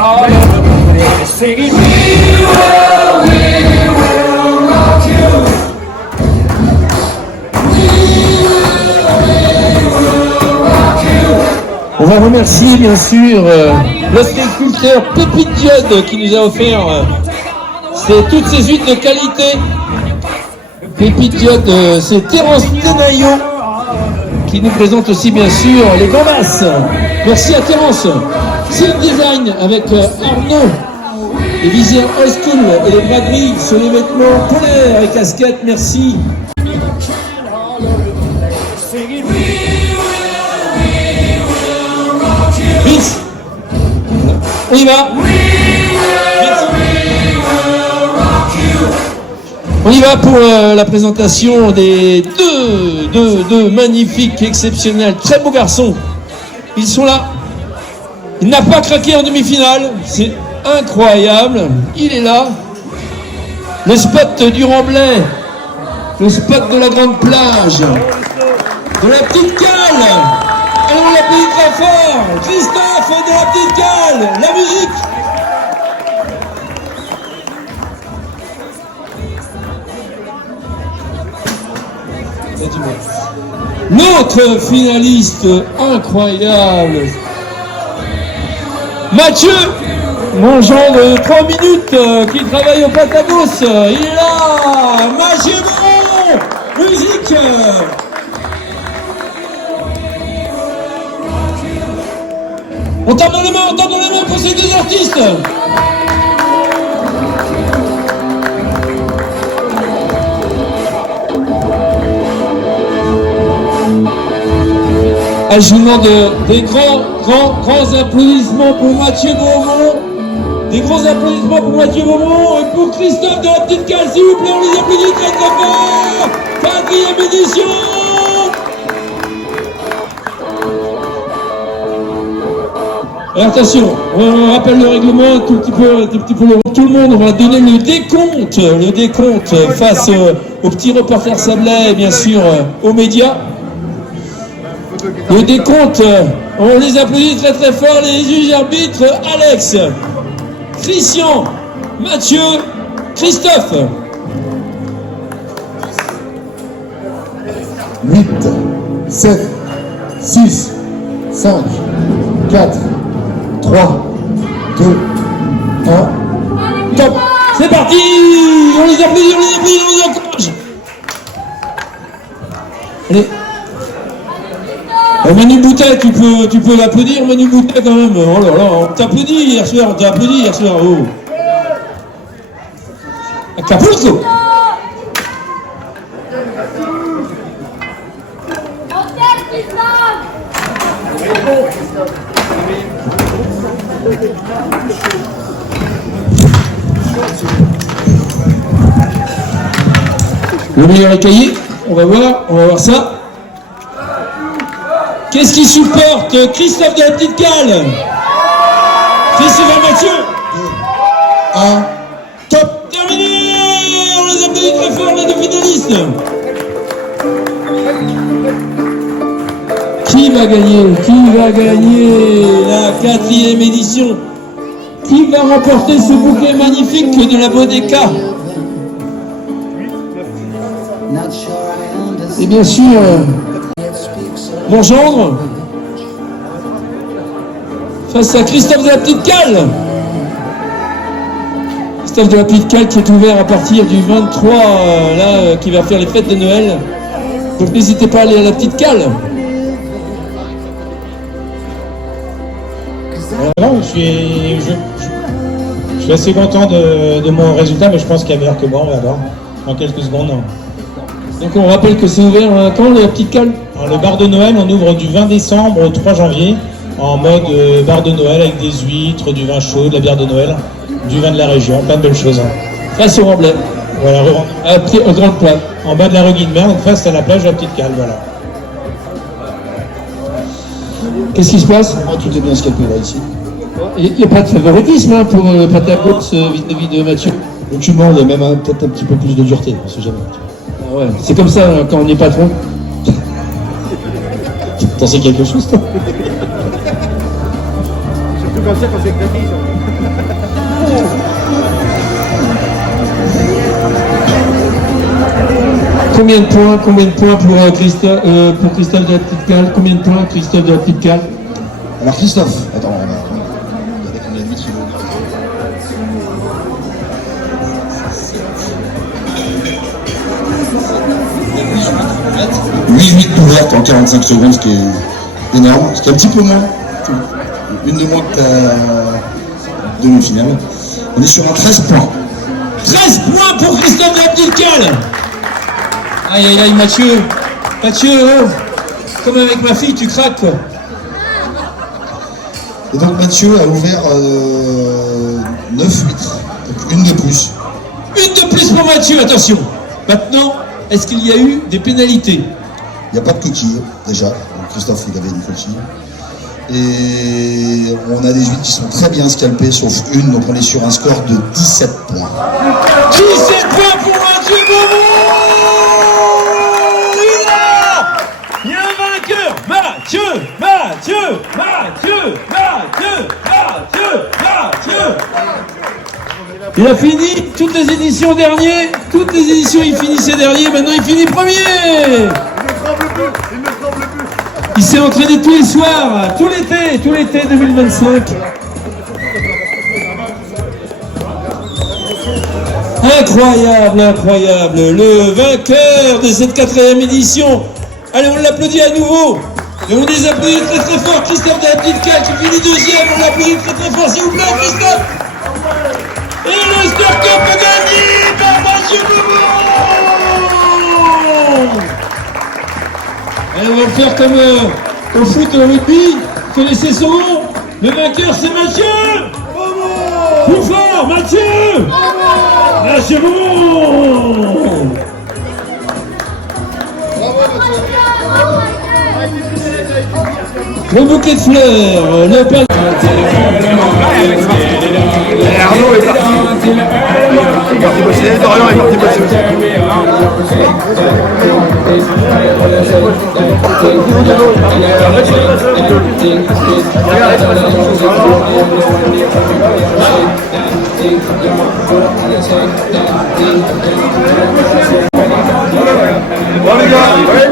all over singing, we will rock you. On va remercier bien sûr le sculpteur Pépite Diode qui nous a offert toutes ces huiles de qualité. Pépite Diode, c'est Terence Tenaillot qui nous présente aussi bien sûr les gambas. Merci à Terence. Silk Design avec Arnaud, les visières old school et les bras gris sur les vêtements polaires et casquettes. Merci. Vite. On y va. On y va pour la présentation des deux magnifiques, exceptionnels, très beaux garçons. Ils sont là. Il n'a pas craqué en demi-finale. C'est incroyable. Il est là. Le spot du Remblai. Le spot de la grande plage. De la petite cale. Allons l'applaudir très fort. Christophe de la petite cale. La musique. L'autre finaliste incroyable, Mathieu, mon genre de 3 minutes qui travaille au Patagos, il est là. Mathieu Bon, musique. On tape dans les mains pour ces deux artistes. Ajoutant des grands applaudissements pour Mathieu Beaumont. Des grands applaudissements pour Mathieu Beaumont et pour Christophe de la petite cale, s'il vous plaît, on les applaudit très très fort. 4e édition. Alors attention, on rappelle le règlement un tout petit peu tout le monde, on va donner le décompte face aux petits reporters sablais et bien sûr aux médias. Le décompte, on les applaudit très très fort, les juges arbitres, Alex, Christian, Mathieu, Christophe. 8, 7, 6, 5, 4, 3, 2, 1, top. C'est parti. On les applaudit, on les encourage. Allez. Manu Boutet, tu peux l'applaudir, Manu Boutet quand même. Oh là là, on t'applaudit hier soir, oh. Acapulco. Le meilleur écaillé, on va voir ça. Qu'est-ce qui supporte Christophe de la petite cale? Christophe Mathieu. 1, top. Terminé. On les applaudit très fort, les deux finalistes. Qui va gagner la 4e édition? Qui va remporter ce bouquet magnifique de la Bodeka? Et bien sûr, mon gendre, face à Christophe de la petite cale. Christophe de la petite cale qui est ouvert à partir du 23, qui va faire les fêtes de Noël. Donc n'hésitez pas à aller à la petite cale. Non, je suis assez content de mon résultat, mais je pense qu'il y a meilleur que moi, on va voir dans quelques secondes. Donc on rappelle que c'est ouvert quand la petite cale? Alors, le bar de Noël, on ouvre du 20 décembre au 3 janvier en mode bar de Noël avec des huîtres, du vin chaud, de la bière de Noël, du vin de la région, plein de belles choses. Face au Remblai. Voilà, au Grande Plage. En bas de la rue Guillemère, donc face à la plage de la petite cale, voilà. Qu'est-ce qui se passe? Tout est bien scalpé là ici. Il n'y a pas de favoritisme pour le Patagos vis-à-vis de Mathieu. Aucunement, il y a même peut-être un petit peu plus de dureté, on ne sait jamais. Ah ouais. C'est comme ça quand on est patron. T'en sais quelque chose, toi? Surtout comme ça, quand c'est gratuit. Combien de points pour Christophe de la Petite Cale? Combien de points, Christophe de la Petite Cale? Alors Christophe, attends, on va regarder combien de mètres il vaut. 8 ouvertes en 45 secondes, ce qui est énorme, ce qui est un petit peu moins, une de moins que ta demi-finale. On est sur un 13 points. 13 points pour Christophe de la Petite Cale. Aïe aïe aïe, Mathieu, oh, comme avec ma fille, tu craques quoi. Et donc Mathieu a ouvert 9 huîtres, donc une de plus. Une de plus pour Mathieu, attention. Maintenant, est-ce qu'il y a eu des pénalités? Il n'y a pas de coquille, déjà. Donc Christophe, il avait une coquille. Et on a des huîtres qui sont très bien scalpées, sauf une, donc on est sur un score de 17 points. 17 points pour Mathieu Beaumont. Il y a un vainqueur. Mathieu. Il a fini toutes les éditions dernières. Toutes les éditions, il finissait dernier. Maintenant, il finit premier. Il ne tremble plus. Il s'est entraîné tous les soirs, tout l'été 2025. Incroyable. Le vainqueur de cette 4e édition. Allez, on l'applaudit à nouveau. Et on les applaudit très très fort. Christophe de la Petite Cale qui finit 2e. On l'applaudit très très fort, s'il vous plaît, Christophe. Et le Star Cup est gagné par Mathieu Beaumont. Allez, on va le faire comme au foot au rugby. Vous connaissez son nom? Le vainqueur, c'est Mathieu Beaumont. Plus fort, Mathieu Beaumont. Le bouquet de fleurs, le père... Arnaud est parti. Il est parti bosser. Dorian est parti bosser aussi. Bon les gars, ouais,